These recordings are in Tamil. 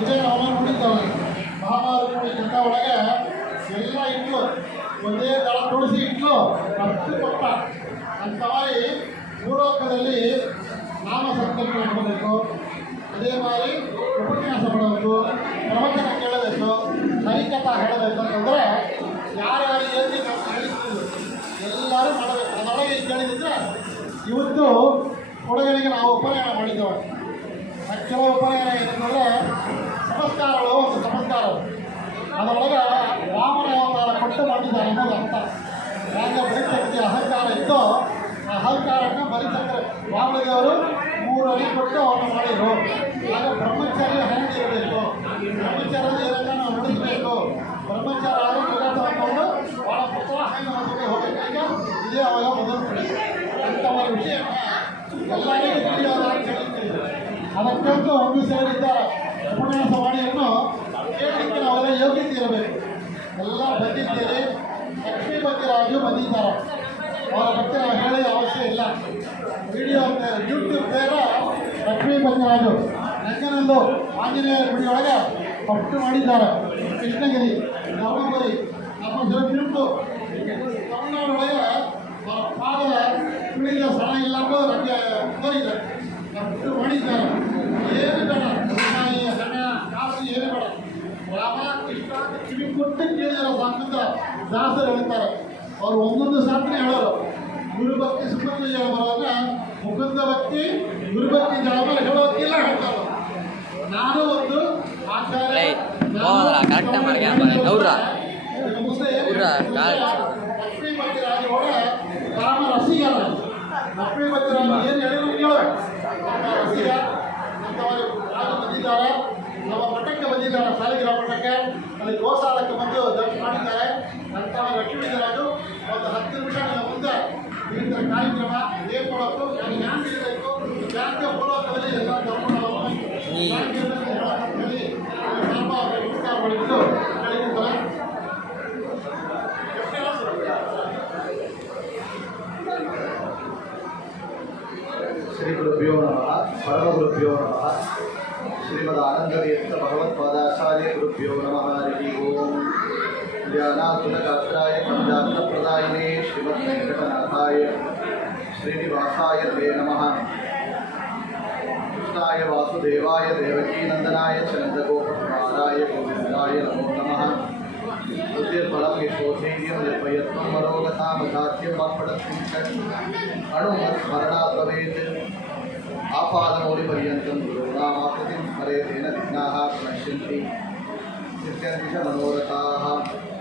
ಇದೇ ಅವನ ನೋಡಿದ್ದವನು ಮಹಾಭಾರತ ಗಂಧ ಒಳಗೆ ಎಲ್ಲ ಇಟ್ಟು, ಒಂದೇ ದಳ ತುಳಸಿ ಇಟ್ಲು ಅಷ್ಟು ಕೊಟ್ಟ. ಅಂಥವಾಗಿ ಭೂಲೋಕದಲ್ಲಿ ನಾಮ ಸಂಕಲ್ಪ ಮಾಡಬೇಕು. ಅದೇ ಮಾರಿ ಉಪನ್ಯಾಸ ಮಾಡಬೇಕು, ಪ್ರವಚನ ಕೇಳಬೇಕು, ಹರಿಕಥಾ ಹೇಳಬೇಕು ಅಂತಂದರೆ ಯಾರ್ಯಾರು ಎಲ್ಲಿ ನಾವು ಹೇಳಿದ್ದೀವಿ ಎಲ್ಲರೂ ಮಾಡಬೇಕು. ಅದರೊಳಗೆ ಕೇಳಿದ್ರೆ ಇವತ್ತು ಹುಡುಗನಿಗೆ ನಾವು ಉಪನಯನ ಮಾಡಿದ್ದೇವೆ. ಕೆಲವು ಉಪನಯನ ಏನಂತಂದರೆ ಸಂಸ್ಕಾರಗಳು ಒಂದು ಚಮತ್ಕಾರಗಳು ಅದರೊಳಗೆ ರಾಮನ ಅವತಾರ ಕೊಟ್ಟು ಮಾಡಿದ್ದಾರೆ ಅನ್ನೋದು ಅರ್ಥ. ಯಾಕೆ ಬಲಿಚಕ್ತಿ ಅಹಂಕಾರ ಇತ್ತು. ಆ ಅಹಂಕಾರಕ್ಕೆ ಬಲಿಚಕ್ರ ರಾಮದೇವರು ಮೂರು ಅಡಿ ಕೊಟ್ಟು ಅವನು ಮಾಡಿದರು. ಆಗ ಬ್ರಹ್ಮಚಾರ್ಯ ಹೆಂಗಿರಬೇಕು ಬ್ರಹ್ಮಚಾರ್ಯ ಏನನ್ನ ನಾವು ಉಳಿಸಬೇಕು. ಬ್ರಹ್ಮಚಾರ ಆರೋಗ್ಯ ತಗೊಂಡು ಭಾಳ ಪ್ರೋತ್ಸಾಹದಿಂದ ಮಟ್ಟಿಗೆ ಹೋಗಬೇಕು. ಇದೇ ಅವಾಗ ಮೊದಲು ಅಂಥವರ ವಿಷಯ ಎಲ್ಲರಿಗೂ ತಿಳಿಯೋದು ಅದಕ್ಕಂತೂ ಹೇಳ್ತೀವಿ ಅದಕ್ಕಂತ ಒಂದು ಸೇರಿದ್ದಾರೆ. ಉಪನ್ಯಾಸ ವಾಣಿಯನ್ನು ಕೇಳಲಿಕ್ಕೆ ನಾವೆಲ್ಲ ಯೋಗ್ಯತೆ ಇರಬೇಕು. ಎಲ್ಲ ಬಂದಿದ್ದೇವೆ ಲಕ್ಷ್ಮೀ ರಾಜು ಬಂದಿದ್ದಾರೆ. ಅವರ ಬಗ್ಗೆ ನಾವು ಹೇಳಿ ಅವಶ್ಯ ಇಲ್ಲ. ವಿಡಿಯೋ ಯೂಟ್ಯೂಬ್ ಬೇರೆ ಲಕ್ಷ್ಮೀ ಭಕ್ತರಾಜು ನಂಜನಂದು ಆಂಜನೇಯ ಗುಡಿಯೊಳಗೆ ಫಸ್ಟ್ ಮಾಡಿದ್ದಾರೆ. ಕೃಷ್ಣಗಿರಿ, ಧರ್ಮಪುರಿ ನಮ್ಮ ತಿರುಪು ತಮಿಳುನಾಡೊಳಗೆ ಅವರ ಪಾದದ ತುಳಿದ ಸ್ಥಳ ಇಲ್ಲ ಅನ್ನೋದು ನಮಗೆ ತೋರಿದೆ ಫಸ್ಟ್ ಮಾಡಿದ್ದಾರೆ. ಏನು ಬೇಡ. ಕೊಟ್ಟು ಕೇಳಿದಾರ ಸಂತ ದಾಸರು ಹೇಳ್ತಾರೆ. ಅವ್ರು ಒಂದೊಂದು ಸಾಧನೆ ಹೇಳೋರು. ಗುರುಭಕ್ತಿ ಸುಮಂದ ಬರುವಾಗ ಮುಕುಂದ ಭಕ್ತಿ ಗುರುಭಕ್ತಿ ಜಾಬರ್ ಹೇಳೋಕ್ಕಿಲ್ಲ ಹೇಳ್ತಾರೆ. ನಾನು ಒಂದು ಆಚಾರ್ಯ ಕರೆಕ್ಟ್ ಮತಿ ಏನು ರಾಜ ನಮ್ಮ ಮಠಕ್ಕೆ ಸಾಲಿಗ್ರಾಮ ಮಠಕ್ಕೆ. ಅಲ್ಲಿ ಗೋಸಾಲಕ್ಕೆ ಬಂದು ದರ್ಶನ ಮಾಡಿದ್ದಾರೆ ಅಂತ ಲಕ್ಷ್ಮೀರಾಜು ಒಂದು ಹತ್ತು ನಿಮಿಷ ನಿಮ್ಮ ಮುಂದೆ ಈ ಥರ ಕಾರ್ಯಕ್ರಮ ಏನ್ ಮಾಡೋದು ಯಾರು ಹ್ಯಾಂಗ್ ಇರಬೇಕು ಯಾಕೆ ಮೂಲಕದಲ್ಲಿ ಎಲ್ಲ ಧರ್ಮಗಳನ್ನು ಈ- ಹ್ಯಾಂಗ್ ಇರ್ಬೇಕು ಅಂತ ಹೇಳಿ ಸ್ವಲ್ಪ ಅವ್ರಿಗೆ ನಮಸ್ಕಾರ ಮಾಡಿಬಿಟ್ಟು ಹೇಳಿದ್ದಾರೆ ಶ್ರೀ ಗುರುಭ್ಯೋ ನಮಃ ಪರಮ ಗುರುಭ್ಯೋ ನಮಃ ಶ್ರೀಮದ್ ಆನಂದತೀರ್ಥ ಭಗವತ್ಪಾದಾಚಾರ್ಯ ಗುರುಭ್ಯೋ ನಮಃ ಹರಿ ಓಂ ज्ञानासुरगात्राय पञ्चात्मप्रदायिने श्रीमद्वेंकटनाथाय श्रीनिवासाय ते नमः। कृष्णाय वासुदेवाय, देवकीनन्दनाय नंदनाय नन्दगोपकुमाराय गोविन्दाय नमो। नमः बुद्धिर्बलं यशोधैर्यं निर्भयत्वं मनोगतामधात्यं वाक्पटत्वं स्मरे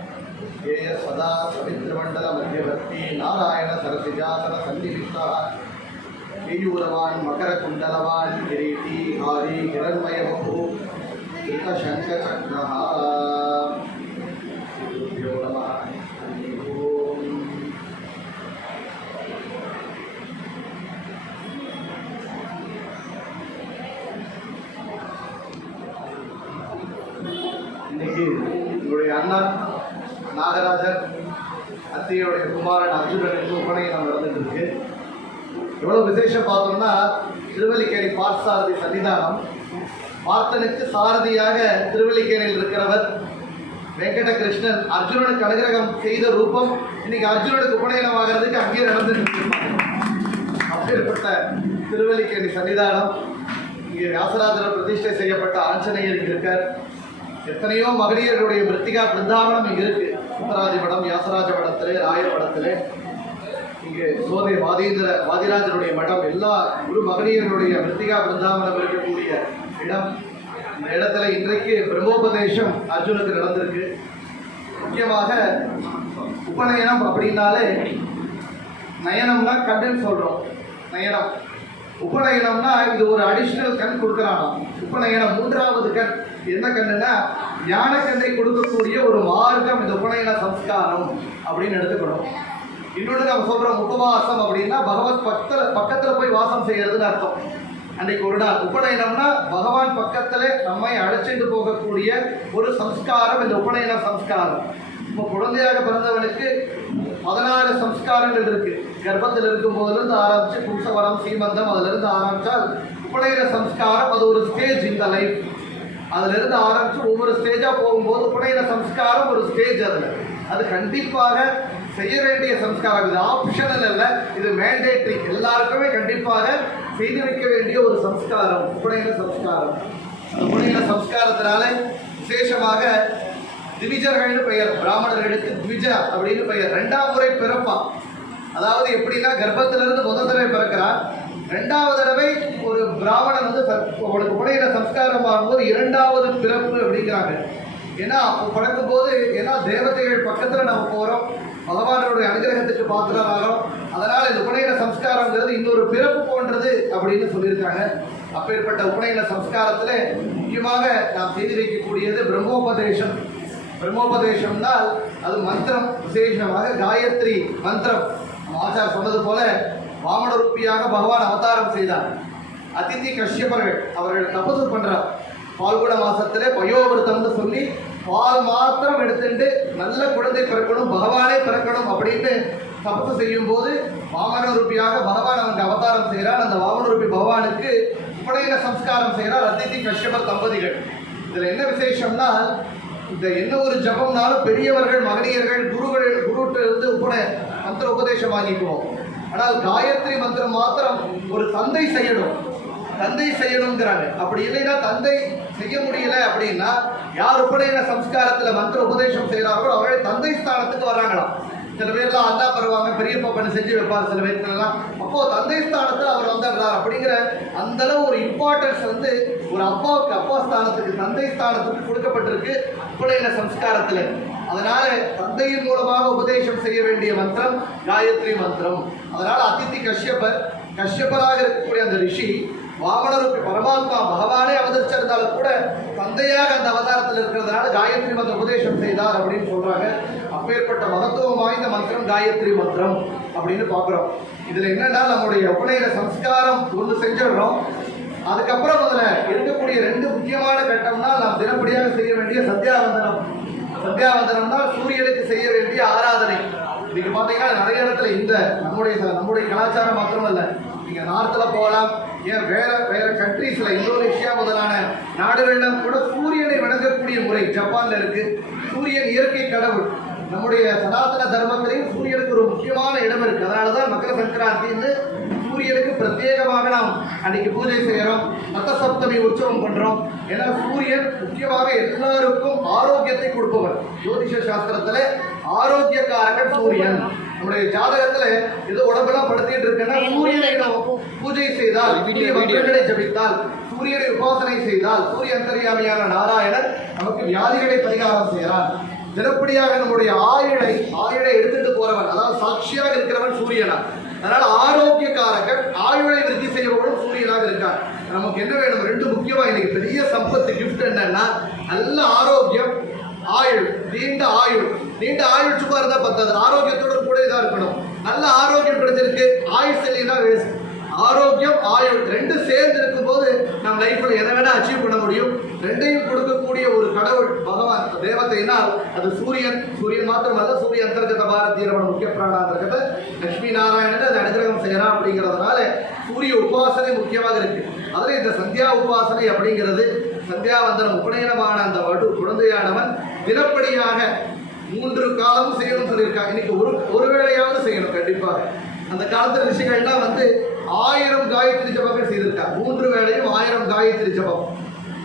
च मनोरथाः ये यः सदा सवित्रमण्डलमध्यवर्ती नारायणसरसिजासनसन्निविष्टः केयूरवान् मकरकुण्डलवान् किरीटी हारी हिरण्मयवपुः कृतशङ्खचक्रः गुरुभ्यो नमः हरि ओम् இன்னைக்கு உங்களுடைய அண்ணன் நாகராஜர் அத்தையுடைய குமாரன் அர்ஜுனனுக்கு உபநயனம் நடந்துட்டு இருக்கு எவ்வளோ விசேஷம் பார்த்தோம்னா திருவல்லிக்கேணி பார்த்தசாரதி சன்னிதானம். பார்த்தனுக்கு சாரதியாக திருவல்லிக்கேணியில் இருக்கிறவர் வெங்கடகிருஷ்ணன். அர்ஜுனனுக்கு அனுகிரகம் செய்த ரூபம் இன்னைக்கு அர்ஜுனனுக்கு உபநயனம் ஆகிறதுக்கு அங்கேயே நடந்துட்டு இருக்கு அப்பேற்பட்ட திருவல்லிக்கேணி சன்னிதானம். இங்கே வியாசராஜர் பிரதிஷ்டை செய்யப்பட்ட ஆஞ்சநேயர் இங்க இருக்கார். எத்தனையோ மகளிர்களுடைய மிருத்திகா பிருந்தாவனம் இங்கே இருக்கு. உத்தராதி படம் யாசராஜ படத்திலே ராயர் படத்திலே இங்கே சோதை வாதீந்திர வாதிராஜனுடைய மடம் எல்லா குரு மகனியர்களுடைய மிருத்திகா பிருந்தாவனம் இருக்கக்கூடிய இடம். இந்த இடத்துல இன்றைக்கு பிரம்மோபதேசம் அர்ஜுனுக்கு நடந்திருக்கு. முக்கியமாக உபநயனம் அப்படின்னாலே நயனம்னா கண்ணுன்னு சொல்கிறோம் நயனம். உபநயனம்னா இது ஒரு அடிஷ்னல் கண் கொடுக்குறானாம். உபநயனம் மூன்றாவது கண். என்ன கண்ணுனா ஞான கண்ணை கொடுக்கக்கூடிய ஒரு மார்க்கம் இந்த உபநயன சம்ஸ்காரம் அப்படின்னு எடுத்துக்கணும். இன்னொன்று நம்ம சொல்கிறோம் உபவாசம் அப்படின்னா பகவத் பக்கத்தில் பக்கத்தில் போய் வாசம் செய்கிறதுன்னு அர்த்தம். அன்றைக்கு ஒரு நாள் உபநயனம்னா பகவான் பக்கத்தில் நம்மை அழைச்சிட்டு போகக்கூடிய ஒரு சம்ஸ்காரம் இந்த உபநயன சம்ஸ்காரம். இப்போ குழந்தையாக பிறந்தவனுக்கு பதினாறு சம்ஸ்காரங்கள் இருக்கு. கர்ப்பத்தில் இருக்கும் போதிலிருந்து ஆரம்பிச்சு பும்சவரம் சீமந்தம் அதிலிருந்து ஆரம்பித்தால் உபநயன சம்ஸ்காரம் அது ஒரு ஸ்டேஜ் இந்த லைஃப் அதுல இருந்து ஆரம்பிச்சு ஒவ்வொரு ஸ்டேஜா போகும்போது உபநயன சம்ஸ்காரம் ஒரு ஸ்டேஜ் அதுல. அது கண்டிப்பாக செய்ய வேண்டிய சம்ஸ்காரம். இது ஆப்ஷனல் அல்ல இது மேண்டேட்ரி எல்லாருக்குமே கண்டிப்பாக செய்து வைக்க வேண்டிய ஒரு சம்ஸ்காரம் உபநயன சம்ஸ்காரம். அந்த உபநயன சம்ஸ்காரத்தினால விசேஷமாக திவிஜர்கள்னு பெயர் பிராமணர்களுக்கு திவிஜா அப்படின்னு பெயர். ரெண்டாம் முறை பிறப்பான். அதாவது எப்படின்னா கர்ப்பத்திலிருந்து முதல் தடவை பிறக்கிறான். ரெண்டாவது தடவை ஒரு பிராமணன் வந்து ச- அவனுக்கு உடையில சம்ஸ்காரம் ஆகும்போது இரண்டாவது பிறப்பு அப்படிங்கிறாங்க. ஏன்னா அப்போ பிறக்கும் போது ஏன்னா தேவதைகள் பக்கத்தில் நம்ம போகிறோம் பகவானுடைய அனுகிரகத்துக்கு பாத்திரமாகிறோம். அதனால் இந்த உபநயன சம்ஸ்காரங்கிறது இன்னொரு பிறப்பு போன்றது அப்படின்னு சொல்லியிருக்காங்க. அப்பேற்பட்ட உபநயன சம்ஸ்காரத்தில் முக்கியமாக நாம் செய்து வைக்கக்கூடியது பிரம்மோபதேசம். பிரம்மோபதேசம்னால் அது மந்திரம் விசேஷமாக காயத்ரி மந்திரம். ஆச்சார் சொன்னது போல வாமனரூபியாக பகவான் அவதாரம் செய்தார். அதிதி கஷ்யபர்கள் அவர்கள் தபசு பண்றார். பால்குட மாசத்திலே பயோவிரதம்னு சொல்லி பால் மாத்திரம் எடுத்துட்டு நல்ல குழந்தை பிறக்கணும் பகவானே பிறக்கணும் அப்படின்னு தபசு செய்யும் போது வாமனரூபியாக பகவான் அவனுக்கு அவதாரம் செய்கிறார் அந்த வாமனரூபி பகவானுக்கு உபநயன சம்ஸ்காரம் செய்கிறார். அதிதி கஷ்யபர் தம்பதிகள். இதுல என்ன விசேஷம்னா இந்த என்ன ஒரு ஜபம்னாலும் பெரியவர்கள் மகனியர்கள் குருகள் குருட்ட இருந்து உபன மந்திர உபதேசம் வாங்கிக்குவோம் ஆனால் காயத்ரி மந்திரம் மாத்திரம் ஒரு தந்தை செய்யணும். தந்தை செய்யணுங்கிறாங்க. அப்படி இல்லைன்னா தந்தை செய்ய முடியல அப்படின்னா யார் உபநயன சம்ஸ்காரத்துல மந்திர உபதேசம் செய்கிறார்களோ அவர்கள் தந்தை ஸ்தானத்துக்கு வராங்களாம். சில பேர்லாம் அண்ணா பருவாங்க பெரியப்பா பண்ணி செஞ்சு வைப்பார் சில பேர்லாம் அப்போ தந்தை ஸ்தானத்தில் அவர் வந்துடுறார் அப்படிங்கிற அந்த அளவு ஒரு இம்பார்ட்டன்ஸ் வந்து ஒரு அப்பாவுக்கு அப்பா ஸ்தானத்துக்கு தந்தை ஸ்தானத்துக்கு கொடுக்கப்பட்டிருக்கு உபநயன சம்ஸ்காரத்தில். அதனால தந்தையின் மூலமாக உபதேசம் செய்ய வேண்டிய மந்திரம் காயத்ரி மந்திரம். அதனால அதித்தி கஷ்யபர் கஷ்யபராக இருக்கக்கூடிய அந்த ரிஷி வாமனருக்கு பரமாத்மா பகவானே அவதரிச்சிருந்தாலும் கூட தந்தையாக அந்த அவதாரத்தில் இருக்கிறதுனால காயத்ரி மந்திரம் உபதேசம் செய்தார் அப்படின்னு சொல்றாங்க. அப்பேற்பட்ட மகத்துவம் வாய்ந்த மந்திரம் காயத்ரி மந்திரம் அப்படின்னு பார்க்குறோம். இதில் என்னன்னா நம்முடைய உபநயன சம்ஸ்காரம் ஒன்று செஞ்சிடுறோம். அதுக்கப்புறம் அதில் இருக்கக்கூடிய ரெண்டு முக்கியமான கட்டம்னா நாம் தினப்படியாக செய்ய வேண்டிய சந்தியாவந்தனம் சந்தியாவதனம்னா சூரியனுக்கு செய்ய வேண்டிய ஆராதனை. இன்னைக்கு பார்த்தீங்கன்னா நிறைய இடத்துல இந்த நம்முடைய நம்முடைய கலாச்சாரம் மாத்திரமல்ல. நீங்க நார்த்ல போகலாம் ஏன் வேற வேற கண்ட்ரீஸ்ல இந்தோனேஷியா முதலான நாடுகளிடம் கூட சூரியனை வணங்கக்கூடிய முறை ஜப்பான்ல இருக்கு. சூரியன் இயற்கை கடவுள். நம்முடைய சனாதன தர்மத்திலையும் சூரியனுக்கு ஒரு முக்கியமான இடம் இருக்கு. அதனாலதான் மக்கள் சங்கராந்தின்னு சூரியனுக்கு பிரத்யேகமாக நாம் அன்னைக்கு பூஜை செய்யறோம். ரத்த சப்தமி உற்சவம் பண்றோம். ஏன்னா சூரியன் முக்கியமாக எல்லாருக்கும் ஆரோக்கியத்தை கொடுப்பவர். ஜோதிஷ சாஸ்திரத்துல ஆரோக்கியக்காரகன் சூரியன். நம்முடைய ஜாதகத்துல ஏதோ உடம்பெல்லாம் படுத்திட்டு இருக்குன்னா சூரியனை நாம் பூஜை செய்தால் மந்திரங்களை ஜபித்தால் சூரியனை உபாசனை செய்தால் சூரிய அந்தரியாமியான நாராயணன் நமக்கு வியாதிகளை பரிகாரம் செய்கிறார் தினப்படியாக நம்முடைய ஆயுளை ஆயுளை எடுத்துட்டு போறவன் அதாவது சாட்சியாக இருக்கிறவன் சூரியனா. அதனால ஆரோக்கியக்காரகன் ஆயுளை விருத்தி செய்யப்படும் சூரியனாக இருக்கார். நமக்கு என்ன வேணும்? ரெண்டு முக்கியமா இன்னைக்கு பெரிய சம்பத்து கிஃப்ட் என்னன்னா நல்ல ஆரோக்கியம் ஆயுள் நீண்ட ஆயுள். நீண்ட ஆயுள் சும்மா இருந்தா பத்தாது. ஆரோக்கியத்தோட கூட இதாக இருக்கணும். நல்ல ஆரோக்கியம் கிடைச்சிருக்கு. ஆயுள் இல்லைன்னா வேஸ்ட். ஆரோக்கியம் ஆயுள் ரெண்டு சேர்ந்து இருக்கும்போது நம் லைஃப்ல எதை வேணா அச்சீவ் பண்ண முடியும். ரெண்டையும் கொடுக்கக்கூடிய ஒரு கடவுள் பகவான். தேவதைனால் அது சூரியன். சூரியன் மாத்திரமல்ல சூரிய அந்தர்கத பாரதியரவன் முக்கிய பிராணாந்தர்கத லட்சுமி நாராயணன் அது அனுகிரகம் செய்யறான் அப்படிங்கிறதுனால சூரிய உபாசனை முக்கியமாக இருக்கு. அதில் இந்த சந்தியா உபாசனை அப்படிங்கிறது சந்தியாவந்தனம் உபநயனமான அந்த வடு குழந்தையானவன் தினப்படியாக மூன்று காலமும் செய்யணும்னு சொல்லியிருக்காங்க. இன்னைக்கு ஒரு ஒரு வேளையாவது செய்யணும் கண்டிப்பாக. அந்த காலத்து ரிஷிகள்லாம் வந்து ஆயிரம் காயத்ரி ஜபங்கள் செய்திருக்கார் மூன்று வேளையும் ஆயிரம் காயத்ரி ஜபம்.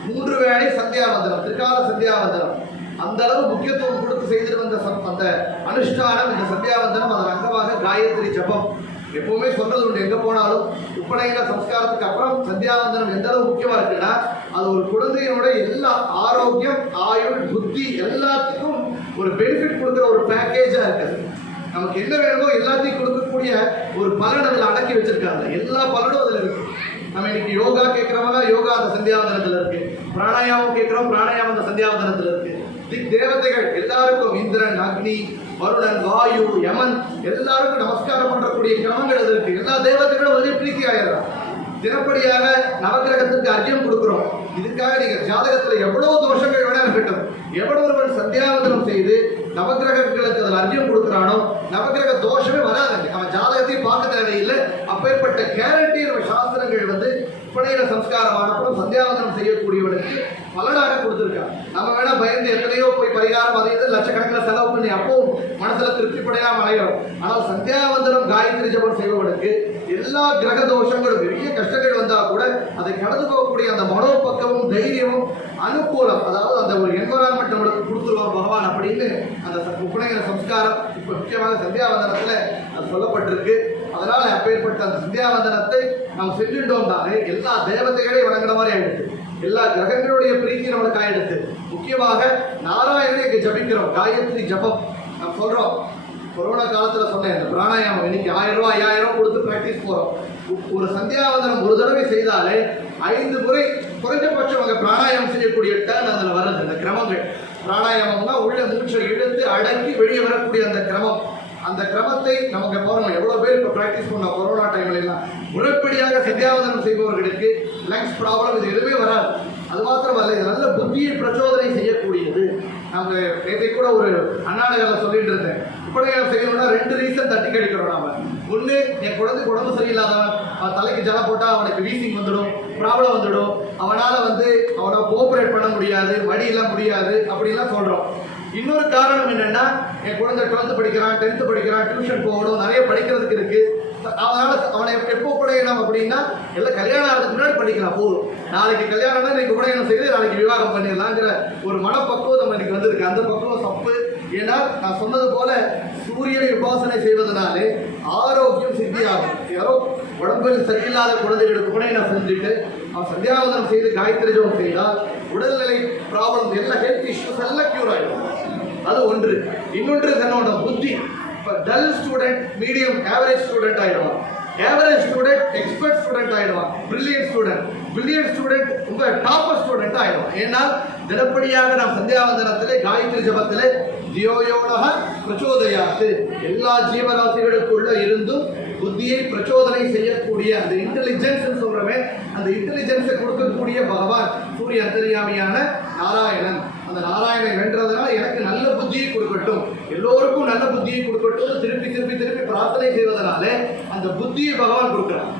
மூன்று வேளை சந்தியாவந்தனம் திருக்கால சந்தியாவந்தனம். அந்த அளவு முக்கியத்துவம் கொடுத்து செய்து வந்த அந்த அனுஷ்டானம் இந்த சந்தியாவந்தனம் அதன் அங்கமாக காயத்ரி ஜபம். எப்பவுமே சொல்றது உண்டு எங்க போனாலும். உப்பனையில சம்ஸ்காரத்துக்கு அப்புறம் சந்தியாவந்தனம் எந்த அளவு முக்கியமா இருக்குன்னா அது ஒரு குழந்தையினுடைய எல்லா ஆரோக்கியம் ஆயுள் புத்தி எல்லாத்துக்கும் ஒரு பெனிஃபிட் கொடுக்குற ஒரு பேக்கேஜா இருக்குது. நமக்கு என்ன வேணுமோ எல்லாத்தையும் கொடுக்கக்கூடிய ஒரு பலன் அதில் அடக்கி வச்சிருக்காங்க. எல்லா பலனும் அதில் இருக்கு. நம்ம இன்னைக்கு யோகா கேட்குறவங்க யோகா அந்த சந்தியாவதனத்தில் இருக்கு. பிராணாயாமம் கேட்குறோம் பிராணாயாமம் அந்த சந்தியாவதனத்தில் இருக்கு. திக் தேவதைகள் எல்லாருக்கும் இந்திரன் அக்னி வருடன் வாயு யமன் எல்லாருக்கும் நமஸ்காரம் பண்ணக்கூடிய கிரமங்கள் அது இருக்கு. எல்லா தேவதைகளும் அதில் பிரீத்தி ஆயிடுறாங்க தினப்படியாக நவக்கிரகத்துக்கு அர்ஜியம் கொடுக்குறோம். இதுக்காக நீங்கள் ஜாதகத்தில் எவ்வளவு தோஷங்கள் வேணா இருக்கட்டும். எவ்வளவு ஒருவன் சந்தியாவந்தனம் செய்து நவகிரகங்களுக்கு அதில் அர்ஜியம் கொடுக்குறானோ? நவகிரக தோஷமே வராதுங்க அவன் ஜாதகத்தையும் பார்க்க தேவையில்லை. அப்பேற்பட்ட கேரண்டி நம்ம சாஸ்திரங்கள் வந்து புனையில சம்ஸ்காரமானப்படும் சந்தியாவதனம் செய்யக்கூடியவனுக்கு பலனாக கொடுத்துருக்காங்க. நம்ம வேணா பயந்து எத்தனையோ போய் பரிகாரம் அது இது லட்சக்கணக்கில் செலவு பண்ணி அப்பவும் மனசுல திருப்திப்படையாம அலையிறோம். ஆனால் சந்தியாவந்தனம் காயத்ரி ஜபம் செய்பவனுக்கு எல்லா கிரக தோஷங்களும் பெரிய கஷ்டங்கள் வந்தா கூட அதை கடந்து போகக்கூடிய அந்த மனோபக்கமும் தைரியமும் அனுகூலம் அதாவது அந்த ஒரு என்வரான்மெண்ட் நம்மளுக்கு கொடுத்துருவான் பகவான் அப்படின்னு அந்த ச- உபநயன சம்ஸ்காரம் இப்போ முக்கியமாக சந்தியாவந்தனத்துல அது சொல்லப்பட்டிருக்கு. அதனால அப்பேற்பட்ட அந்த சந்தியாவந்தனத்தை நாம் செஞ்சுட்டோம் தானே. எல்லா தேவதைகளையும் வணங்குற மாதிரி ஆயிடுச்சு. எல்லா கிரகங்களுடைய பிரீத்தி நம்மளுக்கு ஆயிடுது முக்கியமாக நாராயணனை இங்கே ஜபிக்கிறோம். காயத்ரி ஜபம். நான் சொல்கிறோம் கொரோனா காலத்தில் சொன்னேன் இந்த பிராணாயாமம் இன்னைக்கு ஆயிரம் ரூபா ஐயாயிரம் ரூபா கொடுத்து ப்ராக்டிஸ் போகிறோம் ஒரு சந்தியாவதனம் ஒரு தடவை செய்தாலே ஐந்து முறை குறைஞ்சபட்சம் அங்கே பிராணாயாமம் செய்யக்கூடிய டர்ன் அதில் வர்றது இந்த கிரமங்கள். பிராணாயாமம்னா உள்ள மூச்சை இழுத்து அடக்கி வெளியே வரக்கூடிய அந்த கிரமம். அந்த கிரமத்தை நமக்கு போகிறோம் எவ்வளோ பேர் இப்போ ப்ராக்டிஸ் பண்ணோம் கொரோனா டைம்லாம் முறைப்படியாக சத்தியாவதனம் செய்பவர்களுக்கு லங்ஸ் ப்ராப்ளம் இது எதுவுமே வராது. அது மாத்திரமல்ல இது நல்ல புத்தியை பிரச்சோதனை செய்யக்கூடியது. நாங்கள் நேற்றை கூட ஒரு அண்ணாநகரில் சொல்லிட்டு இருந்தேன். இப்படியாக செய்யணும்னா ரெண்டு ரீசன் தட்டி கழிக்கிறோம் நாம. ஒன்று என் குழந்தைக்கு உடம்பு சரியில்லாதவன் அவன் தலைக்கு ஜலம் போட்டால் அவனுக்கு வீசிங் வந்துடும் ப்ராப்ளம் வந்துடும். அவனால் வந்து அவனை கோஆப்ரேட் பண்ண முடியாது வழியெல்லாம் முடியாது அப்படிலாம் சொல்கிறோம் இன்னொரு காரணம் என்னென்னா என் குழந்தை டுவெல்த்து படிக்கிறான் டென்த்து படிக்கிறான் டியூஷன் போகணும் நிறைய படிக்கிறதுக்கு இருக்குது அதனால அவனை எப்போ உபநயனம் அப்படின்னா எல்லாம் கல்யாணம் ஆகிறதுக்கு முன்னாடி பண்ணிக்கலாம் போதும். நாளைக்கு கல்யாணம்னா இன்னைக்கு உபநயனம் செய்து நாளைக்கு விவாகம் பண்ணிடலாங்கிற ஒரு மனப்பக்குவம் நம்ம இன்னைக்கு வந்திருக்கு. அந்த பக்குவம் தப்பு. ஏன்னா நான் சொன்னது போல சூரியனை உபாசனை செய்வதனாலே ஆரோக்கியம் சித்தியாகும். யாரோ உடம்பில் சரியில்லாத குழந்தைகளுக்கு உபநயனம் செஞ்சுட்டு அவன் சந்தியாவதனம் செய்து காயத்ரி ஜோம் செய்தால் உடல்நிலை ப்ராப்ளம் எல்லா ஹெல்த் இஷ்யூஸ் எல்லாம் கியூர் ஆகிடும் அது ஒன்று. இன்னொன்று தன்னோட புத்தி. இப்போ dull student medium average student ஆயிடுவான். ஆவரேஜ் ஸ்டூடெண்ட் எக்ஸ்பர்ட் ஸ்டூடெண்ட் ஆயிடுவான். பிரில்லியன்ட் ஸ்டூடெண்ட் பிரில்லியன்ட் ஸ்டூடெண்ட் உங்க டாப்பர் ஸ்டூடெண்ட் ஆயிடுவான். ஏன்னா தினப்படியாக நாம் சந்தியாவந்தனத்திலே காயத்ரி ஜபத்திலே தியோயோனக பிரச்சோதயாத்து. எல்லா ஜீவராசிகளுக்குள்ள இருந்தும் புத்தியை பிரச்சோதனை செய்யக்கூடிய அந்த இன்டெலிஜென்ஸ் சொல்றமே அந்த இன்டெலிஜென்ஸை கொடுக்கக்கூடிய பகவான் சூரிய அந்தரியாமியான நாராயணன். அந்த நாராயணன் வென்றதுனால எனக்கு நல்ல புத்தியை கொடுக்கட்டும். எல்லோருக்கும் நல்ல புத்தியை கொடுக்கட்டும் திருப்பி திருப்பி திருப்பி பிரார்த்தனை செய்வதனாலே அந்த புத்தியை பகவான் கொடுக்குறான்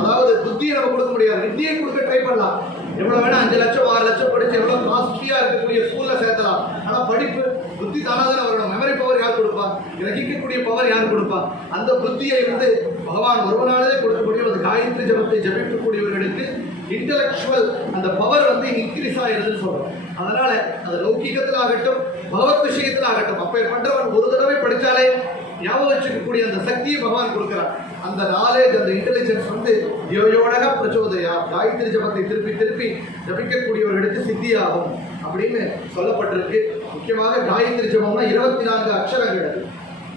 அதாவது புத்தியை நம்ம கொடுக்க முடியாது. வித்தியை கொடுக்க ட்ரை பண்ணலாம். எவ்வளவு வேணா அஞ்சு லட்சம் ஆறு லட்சம் படிச்சு எவ்வளவு காஸ்ட்லியா இருக்கக்கூடிய ஸ்கூல்ல சேர்த்தலாம். ஆனா படிப்பு புத்தி தானாக தானே வரணும். மெமரி பவர் யார் கொடுப்பா? கிரகிக்கக்கூடிய பவர் யார் கொடுப்பா? அந்த புத்தியை வந்து பகவான் ஒருவனாலே கொடுக்க முடியும் அந்த காயத்ரி ஜபத்தை ஜபிக்கக்கூடியவர்களுக்கு இன்டலெக்சுவல் அந்த பவர் வந்து இன்க்ரீஸ் ஆயிருதுன்னு சொல்றோம். அதனால அது லௌகிகத்தில் ஆகட்டும் பகவத் விஷயத்தில் ஆகட்டும் அப்போ பண்றவன் ஒரு தடவை படித்தாலே ஞாபகம் வச்சுக்கக்கூடிய அந்த சக்தியை பகவான் கொடுக்குறான் அந்த நாலேஜ் அந்த இன்டெலிஜென்ஸ் வந்து யோயோடக பிரச்சோதயா காயத்ரி ஜபத்தை திருப்பி திருப்பி ஜபிக்கக்கூடியவர்களுக்கு சித்தியாகும் அப்படின்னு சொல்லப்பட்டிருக்கு. முக்கியமாக காயத்ரி ஜபம்னா இருபத்தி நான்கு அக்ஷரங்கள்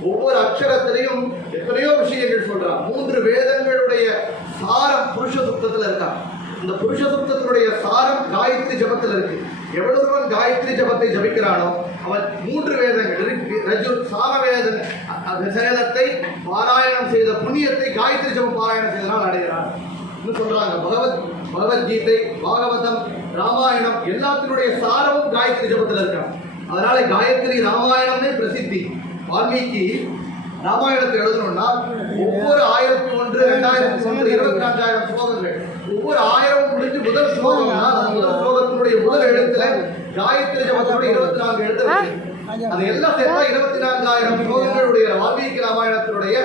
ஒவ்வொரு அக்ஷரத்திலையும் எத்தனையோ விஷயங்கள் சொல்றான். மூன்று வேதங்கள் சாரம் புருஷ சுத்தத்துல இருக்கான் இந்த புருஷ சுத்தத்தினுடைய சாரம் காயத்ரி ஜபத்தில் இருக்கு. எவ்வளவுவன் காயத்ரி ஜபத்தை ஜபிக்கிறானோ அவன் மூன்று வேதங்கள் ரிக், ரஜு சார வேதன் அந்த சேதத்தை பாராயணம் செய்த புண்ணியத்தை காயத்ரி ஜபம் பாராயணம் செய்தனால் அடைகிறான். இன்னும் சொல்றாங்க? பகவத் பகவத்கீதை பாகவதம் ராமாயணம் எல்லாத்தினுடைய சாரமும் காயத்ரி ஜபத்தில் இருக்கான். அதனால காயத்ரி ராமாயணமே பிரசித்தி. வால்மீகி ராமாயணத்தை எழுதணும்னா ஒவ்வொரு ஆயிரத்தி ஒன்று ரெண்டாயிரத்தி ஒன்று இருபத்தி நான்காயிரம் ஸ்லோகங்கள். ஒவ்வொரு ஆயிரம் முடிஞ்சு முதல் ஸ்லோகம்னா அந்த முதல் ஸ்லோகத்தினுடைய முதல் எழுத்துல காயத்ரி ஜபத்தினுடைய இருபத்தி நான்கு எழுத்து. அது எல்லாம் சேர்த்தா இருபத்தி நான்காயிரம் ஸ்லோகங்களுடைய வால்மீகி ராமாயணத்தினுடைய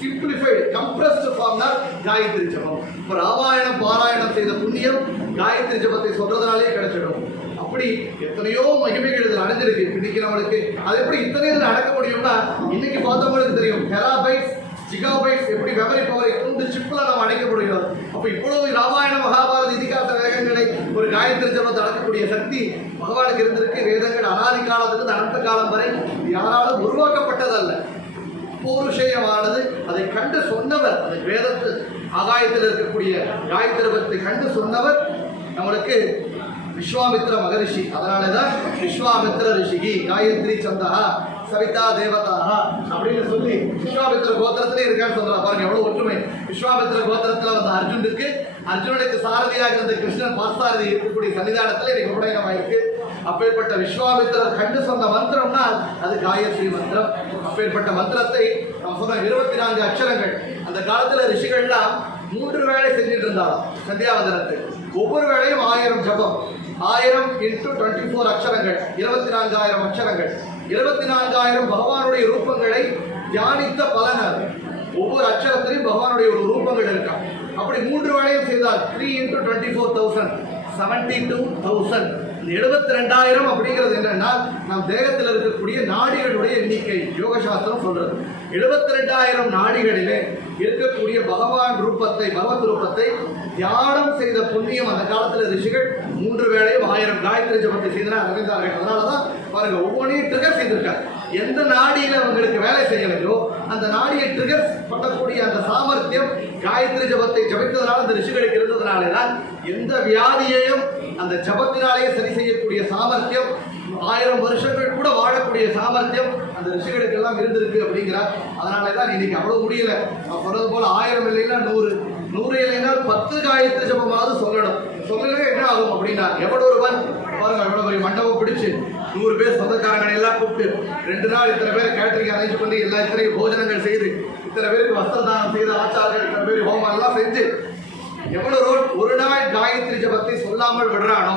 சிம்பிளிஃபைடு கம்ப்ரஸ்ட் ஃபார்ம் தான் காயத்ரி ஜபம். இப்போ ராமாயணம் பாராயணம் செய்த புண்ணியம் காயத்ரி ஜபத்தை சொல்றதுனாலே கிடைச்சிடும். அப்படி எத்தனையோ மகிமைகள் இதில் அடைஞ்சிருக்கு. இன்னைக்கு நம்மளுக்கு அது எப்படி இத்தனை இதில் அடக்க முடியும்னா இன்னைக்கு பார்த்தவங்களுக்கு தெரியும். டெராபைட்ஸ் ஜிகாபைட்ஸ் எப்படி மெமரி பவர் இந்த சிப்பில் நம்ம அடைக்கப்படுகிறோம்? முடியும் அப்போ இவ்வளவு ராமாயண மகாபாரத இதிகாச வேகங்களை ஒரு காயத்ரி ஜபத்தை அடக்கக்கூடிய சக்தி பகவானுக்கு இருந்திருக்கு. வேதங்கள் அனாதி காலத்திலிருந்து அனந்த காலம் வரை யாராலும் உருவாக்கப்பட்டதல்ல. பௌருஷயமானது அதை கண்டு சொன்னவர் அந்த வேதத்து ஆகாயத்தில் இருக்கக்கூடிய காயத்திரபத்தை கண்டு சொன்னவர் நம்மளுக்கு விஸ்வாமித்ர மகரிஷி. அதனால தான் விஸ்வாமித்ர ரிஷிகி காயத்ரி சந்தகா சவிதா தேவதா. அப்படின்னு சொல்லி விஸ்வாமித்ர கோத்திரத்திலே இருக்கான்னு சொல்றா பாருங்க எவ்வளவு ஒற்றுமை. விஸ்வாமித்ர கோத்திரத்துல வந்த அர்ஜுனுக்கு அர்ஜுனனுக்கு சாரதியாக இருந்த கிருஷ்ணன் பாஸ்தாரதி இருக்கக்கூடிய சன்னிதானத்துல இன்னைக்கு உபநயனம் அப்பேற்பட்ட விஸ்வாமித்திரர் கண்டு சொன்ன மந்திரம்னா அது காயத்ரி மந்திரம். அப்பேற்பட்ட மந்திரத்தை நம்ம சொன்ன இருபத்தி நான்கு அக்ஷரங்கள். அந்த காலத்துல ரிஷிகள்லாம் மூன்று வேளை செஞ்சுட்டு இருந்தாலும் சந்தியாவந்தனத்துக்கு ஒவ்வொரு வேளையும் ஆயிரம் ஜபம். ஆயிரம் இன்ட்டு டுவெண்ட்டி ஃபோர் அக்ஷரங்கள் இருபத்தி நான்காயிரம் அக்ஷரங்கள். இருபத்தி நான்காயிரம் பகவானுடைய ரூபங்களை தியானித்த பலனர் ஒவ்வொரு அச்சரத்திலையும் பகவானுடைய ஒரு ரூபங்கள் இருக்கா. அப்படி மூன்று வேலையும் செய்தால் three into twenty four thousand seventy two thousand இந்த எழுபத்தி ரெண்டாயிரம் அப்படிங்கிறது என்னன்னா நம் தேகத்தில் இருக்கக்கூடிய நாடிகளுடைய எண்ணிக்கை யோக சாஸ்திரம் சொல்றது. எழுபத்தி ரெண்டாயிரம் நாடிகளிலே இருக்கக்கூடிய பகவான் ரூபத்தை பகவத் ரூபத்தை தியானம் செய்த புண்ணியம் அந்த காலத்தில் ரிஷிகள் மூன்று வேளையும் ஆயிரம் காயத்ரி ஜபத்தை செய்தனா அறிந்தார்கள் அதனாலதான் பாருங்க ஒவ்வொன்றையும் ட்ரிகர் செய்திருக்காங்க. எந்த நாடியில் அவங்களுக்கு வேலை செய்யலையோ அந்த நாடியை ட்ரிகர் பண்ணக்கூடிய அந்த சாமர்த்தியம் காயத்ரி ஜபத்தை ஜபித்ததனால அந்த ரிஷிகளுக்கு இருந்ததுனாலே தான் எந்த வியாதியையும் அந்த ஜபத்தினாலேயே சரி செய்யக்கூடிய சாமர்த்தியம் ஆயிரம் வருஷங்கள் கூட வாழக்கூடிய சாமர்த்தியம் அந்த ரிஷிகளுக்கு எல்லாம் இருந்திருக்கு அப்படிங்கிறார். அதனால தான் இன்னைக்கு அவ்வளோ முடியல. நான் சொன்னது போல ஆயிரம் இல்லைன்னா நூறு. நூறு இல்லைன்னா பத்து காயத்ரி ஜபமாவது சொல்லணும். சொல்லவே என்ன ஆகும் அப்படின்னா எவ்வளோ ஒருவன் பாருங்க எவ்வளோ பெரிய மண்டபம் பிடிச்சு நூறு பேர் சொந்தக்காரங்களை எல்லாம் கூப்பிட்டு ரெண்டு நாள் இத்தனை பேர் கேட்டரிங் அரேஞ்ச் பண்ணி எல்லா இத்தனையும் போஜனங்கள் செய்து இத்தனை பேருக்கு வஸ்திரதானம் செய்து ஆச்சாரங்கள் இத்தனை பேர் ஹோமம் எல்லாம் செஞ்சு எவ்வளவு ஒரு நாள் காயத்ரி ஜபத்தை சொல்லாமல் விடுறானோ?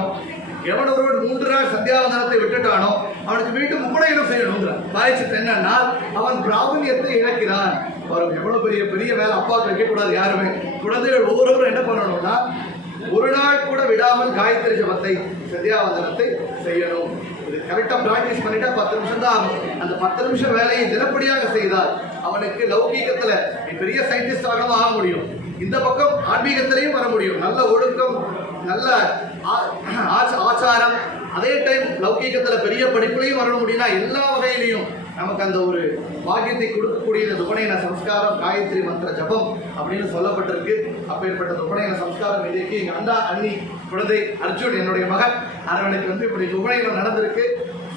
எவன் ஒருவன் மூன்று நாள் சந்தியாவந்தனத்தை விட்டுட்டானோ? அவனுக்கு மீண்டும் முப்படையிடம் செய்யணுங்கிறான் பாய்ச்சிட்டு என்னன்னா அவன் பிராபல்யத்தை இழக்கிறான். பாருங்க எவ்வளவு பெரிய பெரிய வேலை அப்பாவுக்கு வைக்கக்கூடாது யாருமே. குழந்தைகள் ஒவ்வொருவரும் என்ன பண்ணணும்னா ஒரு நாள் கூட விடாமல் காயத்ரி ஜபத்தை சந்தியாவந்தனத்தை செய்யணும். இது கரெக்டாக ப்ராக்டிஸ் பண்ணிட்டா பத்து நிமிஷம் தான் ஆகும். அந்த பத்து நிமிஷம் வேலையை தினப்படியாக செய்தால் அவனுக்கு லௌகீகத்தில் பெரிய சயின்டிஸ்டாகவும் ஆக முடியும். இந்த பக்கம் ஆன்மீகத்திலையும் வர முடியும். நல்ல ஒழுக்கம் நல்ல ஆ- ஆச்சாரம். அதே டைம் லௌகீகத்தில் பெரிய படிப்புலையும் வர முடியும்னா எல்லா வகையிலையும் நமக்கு அந்த ஒரு பாக்கியத்தை கொடுக்கக்கூடிய இந்த துபனைன சம்ஸ்காரம் காயத்ரி மந்திர ஜபம் அப்படின்னு சொல்லப்பட்டிருக்கு. அப்பேற்பட்ட துபனைன சம்ஸ்காரம் இன்றைக்கு எங்கள் அண்ணா அண்ணி குழந்தை அர்ஜுன் என்னுடைய மகன் அவனுக்கு வந்து இப்படி துபனையில நடந்திருக்கு.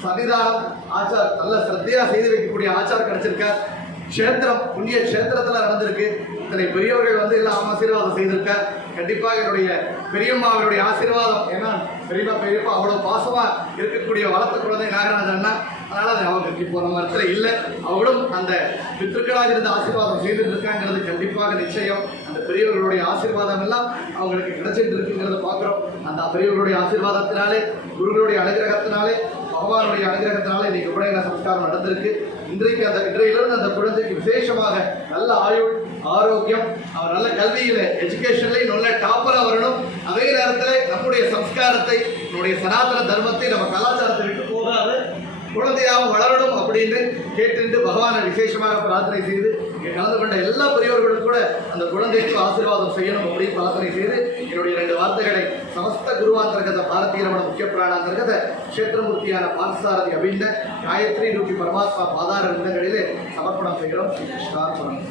சன்னிதானம் ஆச்சார் நல்ல சிரத்தையாக செய்து வைக்கக்கூடிய ஆச்சார் கிடைச்சிருக்கார். க்ஷேத்திரம் புண்ணிய க்ஷேத்திரத்தில் நடந்திருக்கு. இத்தனை பெரியவர்கள் வந்து எல்லாம் ஆசீர்வாதம் செய்திருக்க. கண்டிப்பாக என்னுடைய பெரியம்மாவுடைய ஆசீர்வாதம். ஏன்னா பெரியம்மா பெரியப்பா அவ்வளோ பாசமாக இருக்கக்கூடிய வளர்த்த குழந்தை நாகராஜ் அண்ணா. அதனால் அது அவங்க இப்போ நம்ம இடத்துல இல்லை. அவங்களும் அந்த பித்திருக்களாக இருந்த ஆசீர்வாதம் செய்துட்டு இருக்காங்கிறது கண்டிப்பாக நிச்சயம். அந்த பெரியவர்களுடைய ஆசீர்வாதம் எல்லாம் அவங்களுக்கு கிடைச்சிட்டு இருக்குங்கிறத பார்க்குறோம். அந்த பெரியவர்களுடைய ஆசீர்வாதத்தினாலே குருகளுடைய அனுகிரகத்தினாலே பகவானுடைய அனுகிரகத்தினாலே இன்னைக்கு உபநயன சம்ஸ்காரம் நடந்திருக்கு. இன்றைக்கு அந்த இன்றையிலிருந்து அந்த குழந்தைக்கு விசேஷமாக நல்ல ஆயுள் ஆரோக்கியம் அவர் நல்ல கல்வியில எஜுகேஷன்லையும் நல்ல டாப்பரா வரணும். அதே நேரத்தில் நம்முடைய சம்ஸ்காரத்தை நம்முடைய சனாதன தர்மத்தை நம்ம கலாச்சாரத்தை விட்டு போகாது. குழந்தையாகவும் வளரணும் அப்படின்னு கேட்டுட்டு பகவானை விசேஷமாக பிரார்த்தனை செய்து கலந்து கொண்ட எல்லா பெரியவர்களும் கூட அந்த குழந்தைக்கு ஆசீர்வாதம் செய்யணும் அப்படின்னு பிரார்த்தனை செய்து என்னுடைய ரெண்டு வார்த்தைகளை சமஸ்த குருவாந்தர்கத பாரதிய ரமண முக்கிய பிராணாந்தர்கத கஷேத்திரமூர்த்தியான பார்த்தசாரதி அபிந்த காயத்ரி ரூபி பரமாத்மா பாதார நிலங்களிலே சமர்ப்பணம் செய்கிறோம். ஸ்ரீ கிருஷ்ணார்ப்பணம்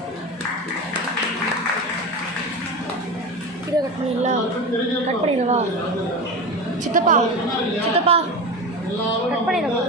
கட் பண்ணிடலாம் கட் பண்ணிடவா சித்தப்பா சித்தப்பா கட் பண்ணிடவா